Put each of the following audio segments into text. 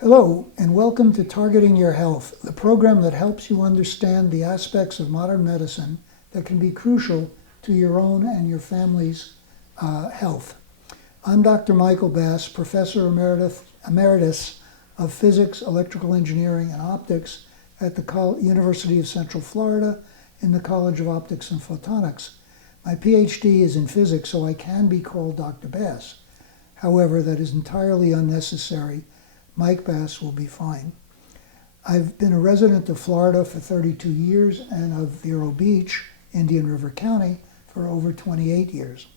Hello, and welcome to Targeting Your Health, the program that helps you understand the aspects of modern medicine that can be crucial to your own and your family's health. I'm Dr. Michael Bass, Professor Emeritus of Physics, Electrical Engineering, and Optics at the University of Central Florida in the College of Optics and Photonics. My PhD is in physics, so I can be called Dr. Bass. However, that is entirely unnecessary. Mike Bass will be fine. I've been a resident of Florida for 32 years and of Vero Beach, Indian River County, for over 28 years.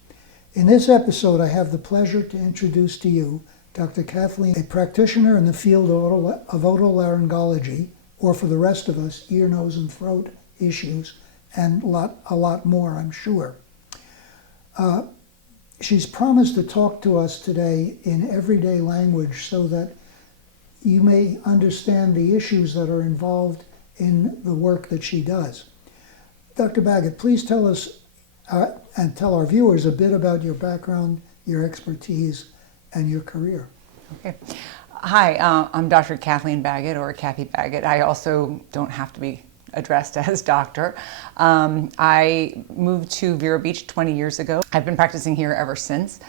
In this episode, I have the pleasure to introduce to you Dr. Kathleen, a practitioner in the field of otolaryngology, or for the rest of us, ear, nose, and throat issues, and a lot more, I'm sure. She's promised to talk to us today in everyday language so that you may understand the issues that are involved in the work that she does. Dr. Baggett, please tell us and tell our viewers a bit about your background, your expertise, and your career. Okay. Hi, I'm Dr. Kathleen Baggett, or Kathy Baggett. I also don't have to be addressed as doctor. I moved to Vero Beach 20 years ago. I've been practicing here ever since.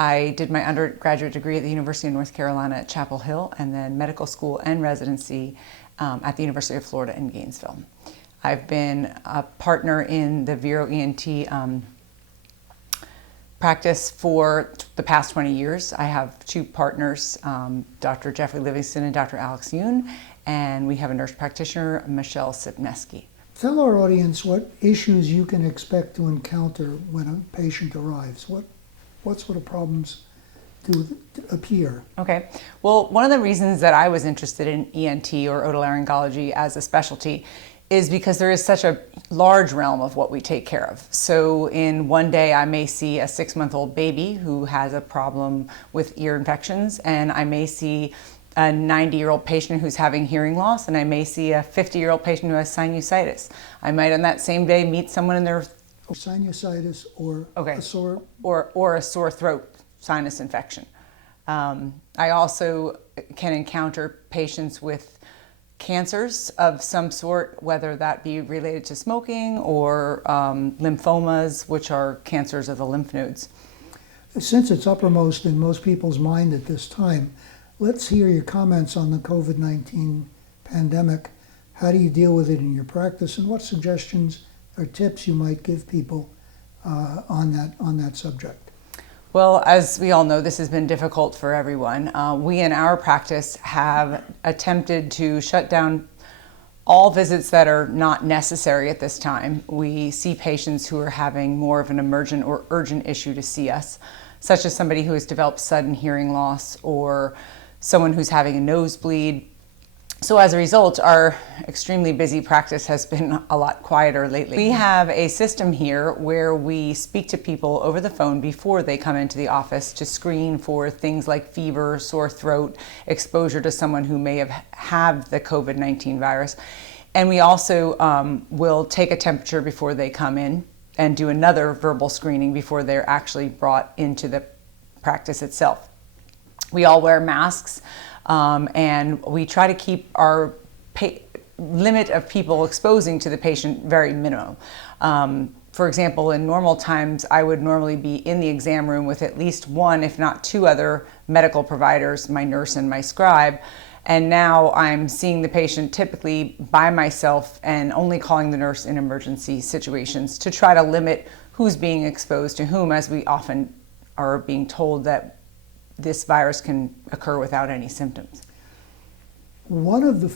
I did my undergraduate degree at the University of North Carolina at Chapel Hill, and then medical school and residency at the University of Florida in Gainesville. I've been a partner in the Vero ENT practice for the past 20 years. I have two partners, Dr. Jeffrey Livingston and Dr. Alex Yoon, and we have a nurse practitioner, Michelle Sipneski. Tell our audience what issues you can expect to encounter when a patient arrives. What sort of problems do appear? Okay. Well, one of the reasons that I was interested in ENT or otolaryngology as a specialty is because there is such a large realm of what we take care of. So in one day, I may see a 6-month-old baby who has a problem with ear infections, and I may see a 90-year-old patient who's having hearing loss, and I may see a 50-year-old patient who has sinusitis. I might on that same day meet someone in their sinusitis or a sore or a sore throat sinus infection. I also can encounter patients with cancers of some sort, whether that be related to smoking or lymphomas, which are cancers of the lymph nodes. Since it's uppermost in most people's mind at this time, let's hear your comments on the COVID-19 pandemic. How do you deal with it in your practice, and what suggestions or tips you might give people on that subject? Well, as we all know, this has been difficult for everyone. We in our practice have attempted to shut down all visits that are not necessary at this time. We see patients who are having more of an emergent or urgent issue to see us, such as somebody who has developed sudden hearing loss or someone who's having a nosebleed. So as a result, our extremely busy practice has been a lot quieter lately. We have a system here where we speak to people over the phone before they come into the office to screen for things like fever, sore throat, exposure to someone who may have the COVID-19 virus. And we also will take a temperature before they come in and do another verbal screening before they're actually brought into the practice itself. We all wear masks. And we try to keep our limit of people exposing to the patient very minimal. For example, in normal times, I would normally be in the exam room with at least one, if not two other medical providers, my nurse and my scribe. And now I'm seeing the patient typically by myself and only calling the nurse in emergency situations to try to limit who's being exposed to whom, as we often are being told that this virus can occur without any symptoms. One of the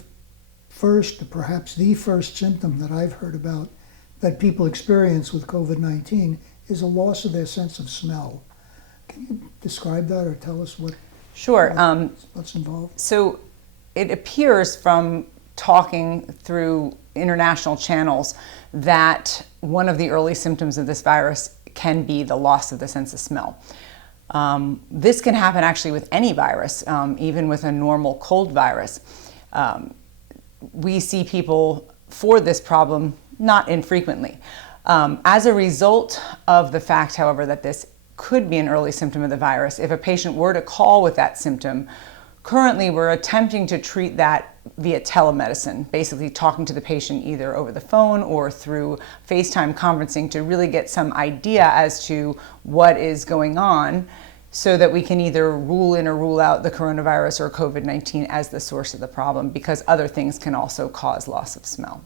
first, perhaps the first symptom that I've heard about that people experience with COVID-19 is a loss of their sense of smell. Can you describe that or tell us what? Sure. What's involved? So it appears from talking through international channels that one of the early symptoms of this virus can be the loss of the sense of smell. This can happen actually with any virus, even with a normal cold virus. We see people for this problem not infrequently. As a result of the fact, however, that this could be an early symptom of the virus, if a patient were to call with that symptom, Currently, we're attempting to treat that via telemedicine, basically talking to the patient either over the phone or through FaceTime conferencing to really get some idea as to what is going on so that we can either rule in or rule out the coronavirus or COVID-19 as the source of the problem, because other things can also cause loss of smell.